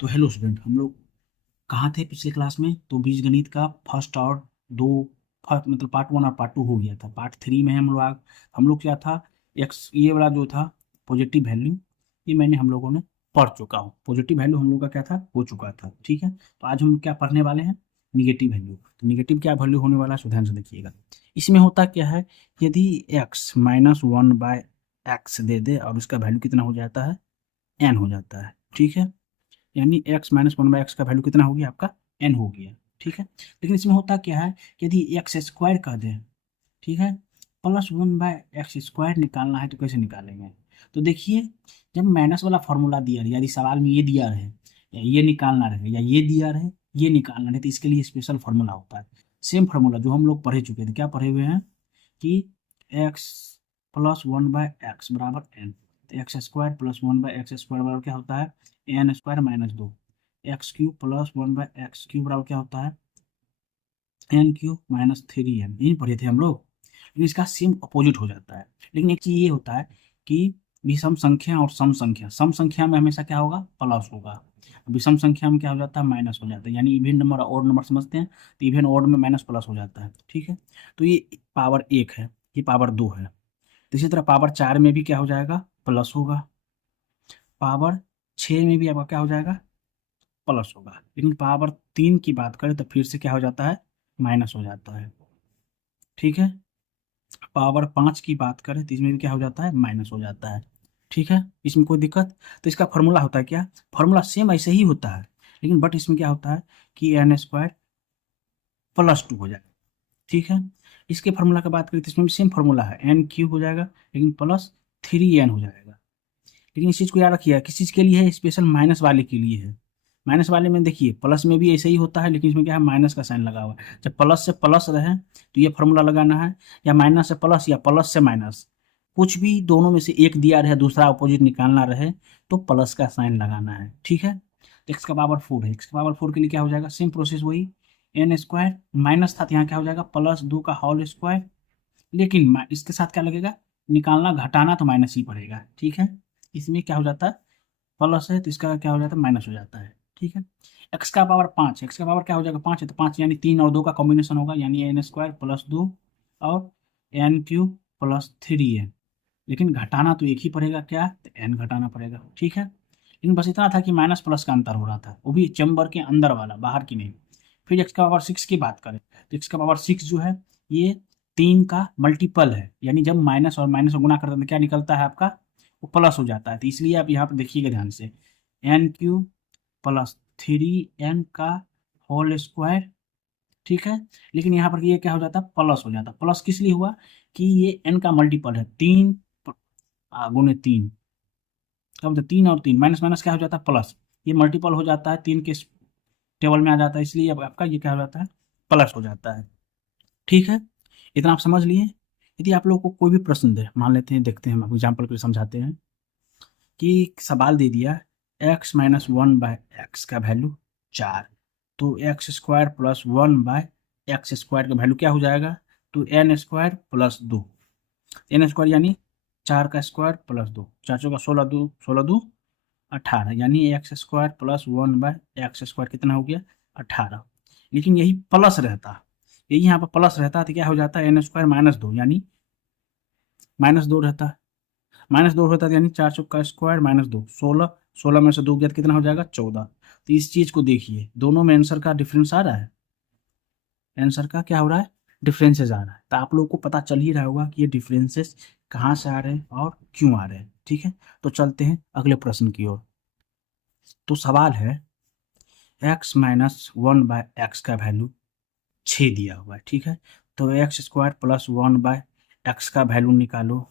तो hello student, हम लोग कहाँ थे पिछले क्लास में? तो बीजगणित का फर्स्ट और दो मतलब पार्ट 1 और पार्ट 2 हो गया था। पार्ट 3 में हम लोग क्या था, एक्स ये वाला जो था पॉजिटिव वैल्यू, ये हम लोगों ने पढ़ चुका हूँ। पॉजिटिव वैल्यू हम लोग का क्या था, हो चुका था। ठीक है, तो आज हम क्या पढ़ने वाले हैं? Negative value. तो निगेटिव क्या वैल्यू होने वाला है, ध्यान से देखिएगा। इसमें होता क्या है, यदि एक्स -1/x दे दे और इसका वैल्यू कितना हो जाता है, n हो जाता है। ठीक है, यानी x-1/x का वैल्यू कितना हो गया आपका, n हो गया। ठीक है, लेकिन इसमें होता क्या है, यदि एक्स स्क्वायर कर दें, ठीक है, +1/x² निकालना है तो कैसे निकालेंगे? तो देखिए, जब माइनस वाला फॉर्मूला दिया रहे, यदि सवाल में ये दिया रहे या ये निकालना रहे या ये दिया रहे ये निकालना रहे, तो इसके लिए स्पेशल फार्मूला होता है। सेम फार्मूला जो हम लोग पढ़े चुके थे। क्या पढ़े हुए हैं कि x+1/x बराबर n, तो x² +1/x² बराबर क्या होता है, n² - 2। x³ +1/x³ बराबर क्या होता है, n³ - 3n। यही पढ़े थे हम लोग, लेकिन इसका सेम अपोजिट हो जाता है। लेकिन एक चीज़ ये होता है कि विषम संख्या और सम संख्या में हमेशा क्या होगा, प्लस होगा। विषम संख्या में क्या हो जाता है, माइनस हो जाता है। यानी इवन नंबर और नंबर समझते हैं, तो इवन ऑड में माइनस प्लस हो जाता है। ठीक है, तो ये पावर 1 है, ये पावर 2 है। तो इसी तरह पावर 4 में भी क्या हो जाएगा, प्लस होगा। पावर 6 में भी आपका क्या हो जाएगा, प्लस होगा। लेकिन पावर 3 की बात करें तो फिर से क्या हो जाता है, माइनस हो जाता है। ठीक है, पावर 5 की बात करें तो इसमें भी क्या हो जाता है, माइनस हो जाता है। ठीक है, इसमें कोई दिक्कत? तो इसका फॉर्मूला होता है क्या, फॉर्मूला सेम ऐसे ही होता है, लेकिन बट इसमें क्या होता है कि n² +2 हो जाएगा। ठीक है, इसके फार्मूला की बात करें तो इसमें भी सेम फार्मूला है, n³ हो जाएगा लेकिन +3n हो जाएगा। लेकिन इस चीज़ को याद रखिए, किस चीज़ के लिए है, स्पेशल माइनस वाले के लिए है। माइनस वाले में देखिए, प्लस में भी ऐसे ही होता है, लेकिन इसमें क्या है, माइनस का साइन लगा हुआ है। जब प्लस से प्लस रहे तो ये फार्मूला लगाना है, या माइनस से प्लस या प्लस से माइनस, कुछ भी दोनों में से एक दिया रहे, दूसरा अपोजिट निकालना रहे, तो प्लस का साइन लगाना है। ठीक है, एक्स का पावर 4 है, एक्स का पावर 4 के लिए क्या हो जाएगा, सेम प्रोसेस वही, n² माइनस था तो यहाँ क्या हो जाएगा, +2 का होल स्क्वायर। लेकिन इसके साथ क्या लगेगा, निकालना घटाना तो माइनस ही पड़ेगा। ठीक है, इसमें क्या हो जाता है, प्लस है तो इसका क्या हो जाता है, माइनस हो जाता है। ठीक है, एक्स का पावर 5, एक्स का पावर क्या हो जाएगा, 5 है तो 5 यानी 3 और 2 का कॉम्बिनेशन होगा, यानी n² +2 और n³ +3n। लेकिन घटाना तो एक ही पड़ेगा, क्या, तो n घटाना पड़ेगा। ठीक है, लेकिन बस इतना था कि माइनस प्लस का अंतर हो रहा था, वो भी चैम्बर के अंदर वाला, बाहर की नहीं। फिर एक्स का पावर 6 की बात करें तो एक्स का पावर 6 जो है, ये 3 का मल्टीपल है। यानी जब माइनस और माइनस को गुना करते हैं तो क्या निकलता है आपका, वो प्लस हो जाता है। तो इसलिए आप यहाँ पर देखिएगा ध्यान से, n³ +3n का होल स्क्वायर। ठीक है, लेकिन यहाँ पर ये क्या हो जाता है, प्लस हो जाता है। प्लस किस लिए हुआ कि ये n का मल्टीपल है, 3 गुने 3, क्या बोलते हैं, 3 और 3 माइनस माइनस क्या हो जाता है, प्लस। ये मल्टीपल हो जाता है, 3 के टेबल में आ जाता है, इसलिए अब आपका ये क्या हो जाता है, प्लस हो जाता है। ठीक है, इतना आप समझ लिए। यदि आप लोगों को कोई भी प्रश्न दे, मान लेते हैं, देखते हैं, हम एग्जाम्पल के लिए समझाते हैं कि सवाल दे दिया x-1/x का वैल्यू 4, तो x² +1/x² का वैल्यू क्या हो जाएगा, तो n² +2, n² यानी 4 का स्क्वायर +2, 4 चौका 16, 2 16 2 18, यानी x² +1/x² कितना हो गया, 18। लेकिन यही प्लस रहता, यही यहाँ पर प्लस रहता तो क्या हो जाता है, n² -2, यानी -2 रहता, -2 होता है, यानी 4 चौका स्क्वायर -2, 16, 16 में से 2 गया तो कितना हो जाएगा, 14। तो इस चीज़ को देखिए, दोनों में आंसर का डिफरेंस आ रहा है, आंसर का क्या हो रहा है, डिफरेंसेस आ रहा है। तो आप लोगों को पता चल ही रहा होगा कि ये डिफरेंसेस कहाँ से आ रहे हैं और क्यों आ रहे हैं। ठीक है, तो चलते हैं अगले प्रश्न की ओर। तो सवाल है, x-1/x का वैल्यू 6 दिया हुआ है। ठीक है, तो x² +1/x का वैल्यू निकालो,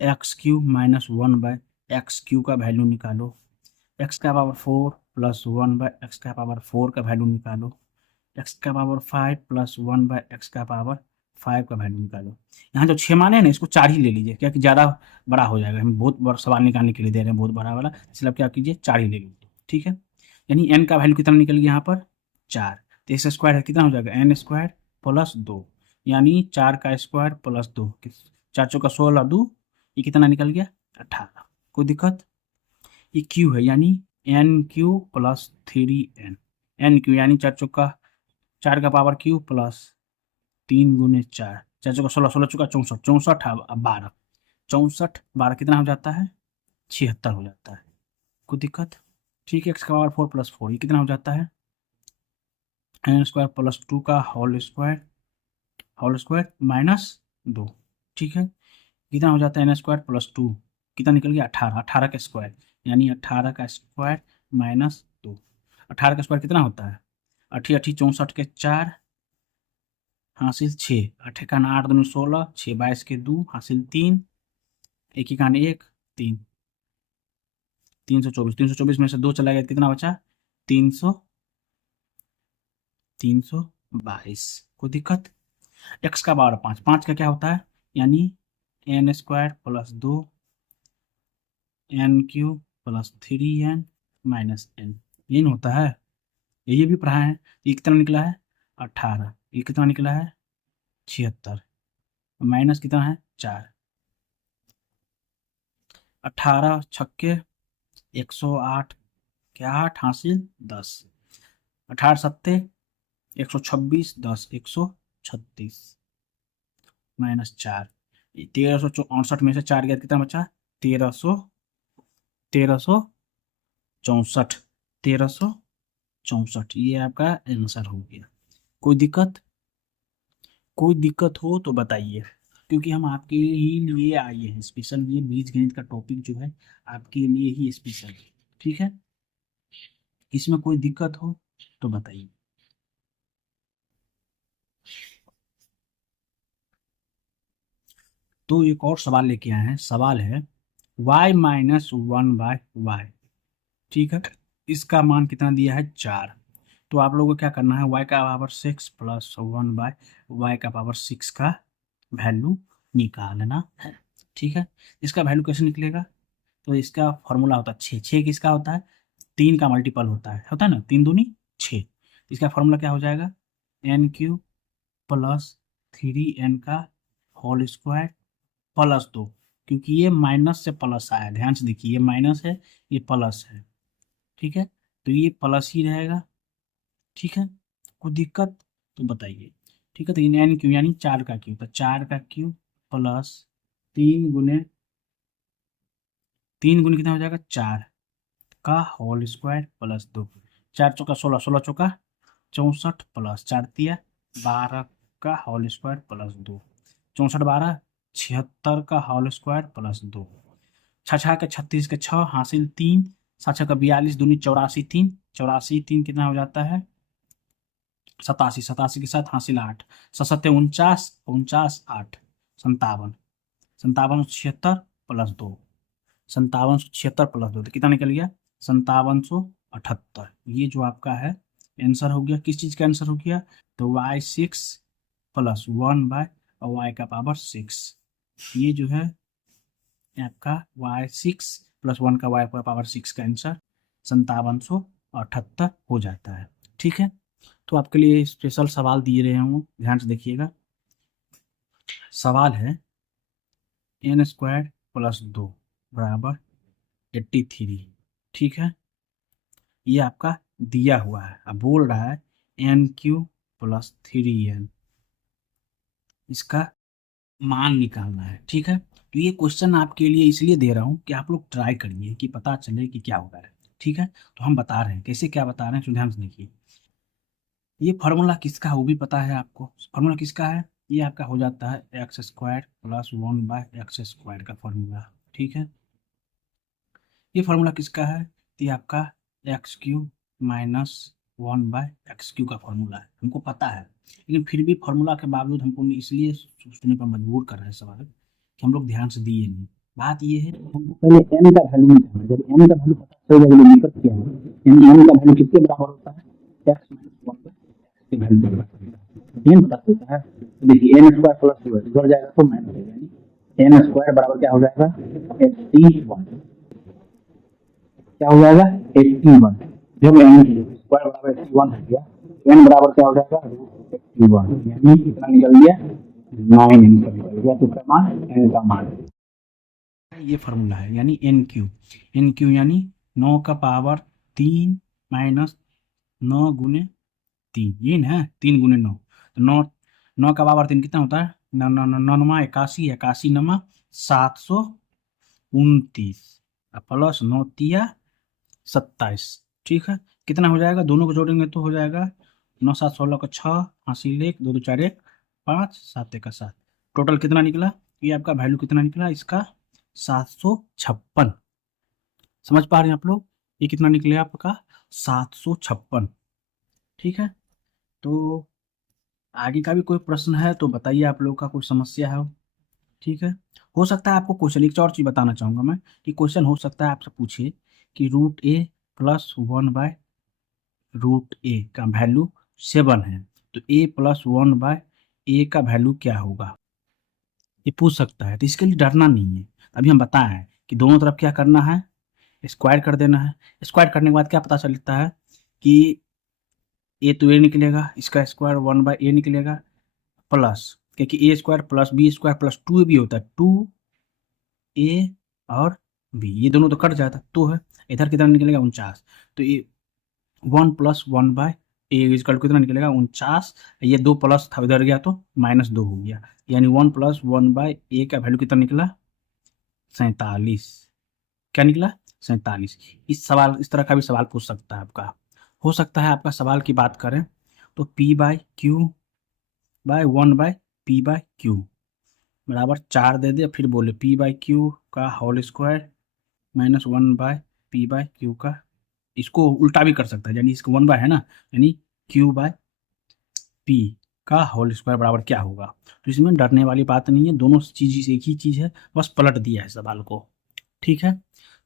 x³ -1/x³ का वैल्यू निकालो, x का पावर 4 +1/x का पावर 4 का वैल्यू निकालो, x का पावर 5 +1/x का पावर 5 का वैल्यू निकालो। यहाँ जो 6 माने हैं ना, इसको 4 ही ले लीजिए, क्या कि ज़्यादा बड़ा हो जाएगा, हम बहुत बड़ा सवाल निकालने के लिए दे रहे हैं, बहुत बड़ा वाला, इसलिए आप क्या कीजिए, 4 ही ले लीजिए। ठीक है, यानी n का वैल्यू कितना निकल गया यहाँ पर, 4। तो x स्क्वायर है कितना हो जाएगा, n² +2, यानी 4 का स्क्वायर +2, 4 चौका 16, 2, ये कितना निकल गया, 18। कोई दिक्कत? ये q है, यानी n q plus 3n, n q यानी 4 चौका 4 का पावर क्यू प्लस 3 गुने 4, 4 चौका 16, 16 चौका 64, 64 अब 12, 64 12 कितना हो जाता है 76 हो जाता है। कोई दिक्कत? ठीक है, एक्स का पावर 4 प्लस 4 ये कितना हो जाता है एन स्क्वायर प्लस 2 का होल स्क्वायर माइनस 2। ठीक है, कितना हो जाता है एन स्क्वायर प्लस 2, कितना निकल गया 18, 18 का स्क्वायर यानी 18 का स्क्वायर माइनस 2। 18 का स्क्वायर कितना होता है 8 8 64 के 4 हासिल 6, 8 का 8 दूनी 16, 6 22 के 2 हासिल 3, 1 का 1 3, 324, 324 में से 2 चला गया कितना बचा 300, 322। कोई दिक्कत? एक्स का पावर 5, 5 का क्या होता है यानी n square plus 2 n q plus 3n minus n, ये नहीं होता है, ये भी पढ़ा है। ये कितना निकला है 18, ये कितना निकला है 76 माइनस कितना है 4, 18 छक्के 108 के 8 हासिल 10, 18 सत्ते 126 10 136 माइनस 4, 1364 में से 4 गया कितना बचा 1364, ये आपका आंसर हो गया। कोई दिक्कत? कोई दिक्कत हो तो बताइए, क्योंकि हम आपके ही लिए आए हैं स्पेशल, ये बीजगणित का टॉपिक जो है आपके लिए ही स्पेशल है। ठीक है, इसमें कोई दिक्कत हो तो बताइए। तो एक और सवाल लेके आए हैं, सवाल है y माइनस 1/y। ठीक है, इसका मान कितना दिया है 4। तो आप लोगों को क्या करना है y का पावर 6 प्लस 1/y का पावर 6 का वैल्यू निकालना है। ठीक है, इसका वैल्यू कैसे निकलेगा, तो इसका फॉर्मूला होता है 6, 6 किसका होता है 3 का मल्टीपल होता है ना, 3 दूनी 6। इसका फॉर्मूला क्या हो जाएगा एन क्यू प्लस 3n का होल स्क्वायर प्लस 2, क्योंकि ये माइनस से प्लस आया, ध्यान से देखिए ये माइनस है ये प्लस है। ठीक है, तो ये प्लस ही रहेगा। ठीक है, कोई दिक्कत तो बताइए। ठीक है, तो एन क्यू यानी 4 का क्यू, तो 4 का क्यू प्लस 3 गुने 3 गुने कितना हो जाएगा 4 का होल स्क्वायर प्लस 2, 4 चौका 16, 16 चौका 64 प्लस 4 तिया 12 का होल स्क्वायर प्लस 2, 64 12 76 का होल स्क्वायर प्लस 2, 6 के 36 के 6 हासिल 3, 7 का 42 दूनी 84 3, 84 3 कितना हो जाता है 87, 87 के साथ हासिल 8, 7 49 49 8 57, 5776 प्लस 2, 5776 प्लस 2 तो कितना निकल गया 5778। ये जो आपका है आंसर हो गया, किस चीज़ का आंसर हो गया तो y6 प्लस 1/y और y का पावर 6, ये जो है आपका y6 प्लस 1 का y का पावर 6 का आंसर 5778 हो जाता है। ठीक है, तो आपके लिए स्पेशल सवाल दिए रहे हूँ, ध्यान से देखिएगा। सवाल है एन स्क्वायर प्लस 2 बराबर 83। ठीक है, ये आपका दिया हुआ है, अब बोल रहा है एन क्यू प्लस 3n, इसका मान निकालना है। ठीक है, तो ये क्वेश्चन आपके लिए इसलिए दे रहा हूँ कि आप लोग ट्राई करिए कि पता चले कि क्या होगा है। ठीक है, तो हम बता रहे हैं कैसे, क्या बता रहे हैं, ध्यान से देखिए। ये फार्मूला किसका है वो भी पता है आपको, फार्मूला किसका है, ये आपका हो जाता है x square plus 1/x square का फार्मूला। ठीक है, ये फार्मूला किसका है, ये आपका x Q minus 1/x Q का फार्मूला है, हमको पता है, लेकिन फिर भी फार्मूला के बावजूद हमको इसलिए सोचने पर मजबूर कर रहे हैं सवाल कि हम लोग ध्यान से दिए नहीं। बात ये है हमको पहले n का वैल्यू निकालना है, जब n का वैल्यू पता चल जाएगा दिक्कत क्या है, n का वैल्यू किसके बराबर होता है x माइनस 1 के वैल्यू के बराबर होता है, n पता चलता है। तो देखिए n स्क्वायर प्लस 2 इधर जाएगा तो माइनस हो जाएगा, n स्क्वायर बराबर क्या हो जाएगा 81, क्या हो जाएगा 81, जब n स्क्वायर बराबर 81 हो गया तो n बराबर क्या हो जाएगा 81, यानी कितना निकल गया 9 आंसर निकल गया, तो इसका मान n का मान ये फार्मूला है, यानी एन क्यू यानी 9 का पावर 3 माइनस 9 गुने 3, ये ना 3 गुने 9, तो 9 का पावर 3 कितना होता है? 9 81, 81 नमा 729 प्लस 9 तिया 27। ठीक है, कितना हो जाएगा? दोनों को जोड़ेंगे तो हो जाएगा 9 7 16 का 6, हासिल 1 2 2 4 1 5 7 1 का 7। टोटल कितना निकला? ये आपका वैल्यू कितना निकला इसका? 756। समझ पा रहे हैं आप लोग? ये कितना निकले आपका? 756। ठीक है, तो आगे का भी कोई प्रश्न है तो बताइए, आप लोग का कोई समस्या है? ठीक है, हो सकता है आपको क्वेश्चन, एक और चीज बताना चाहूंगा मैं कि क्वेश्चन हो सकता है आपसे पूछे कि रूट ए प्लस 1/√a का वैल्यू 7 है, तो a प्लस 1/a का वैल्यू क्या होगा? ये पूछ सकता है, तो इसके लिए डरना नहीं है। अभी हम बताए हैं कि दोनों तरफ क्या करना है? स्क्वायर कर देना है। स्क्वायर करने के बाद क्या पता चलता है कि ए तो ए निकलेगा, इसका स्क्वायर 1/a निकलेगा, प्लस, क्योंकि A square plus B square plus 2 भी होता है, 2a और b, ये दोनों तो कट जाता, तो है इधर कितना निकलेगा? 49। तो ये 1 प्लस 1/a इजकल कितना निकलेगा? 49। ये 2 प्लस था, इधर गया तो -2 हो गया, यानी 1 प्लस 1/a का वैल्यू कितना निकला? 47। क्या निकला? 47। इस तरह का भी सवाल पूछ सकता है आपका। हो सकता है आपका सवाल की बात करें तो P/Q/1/P/Q बराबर 4 दे दे, फिर बोले P/Q का होल स्क्वायर माइनस 1/P/Q का, इसको उल्टा भी कर सकता है, यानी इसको 1 बाय है ना, यानी Q/P का होल स्क्वायर बराबर क्या होगा? तो इसमें डरने वाली बात नहीं है, दोनों चीज एक ही चीज है, बस पलट दिया है सवाल को। ठीक है,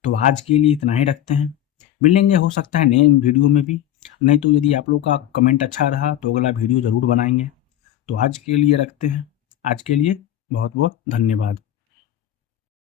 तो आज के लिए इतना ही रखते हैं, मिलेंगे हो सकता है नए वीडियो में भी, नहीं तो यदि आप लोग का कमेंट अच्छा रहा तो अगला वीडियो ज़रूर बनाएंगे। तो आज के लिए रखते हैं, आज के लिए बहुत बहुत धन्यवाद।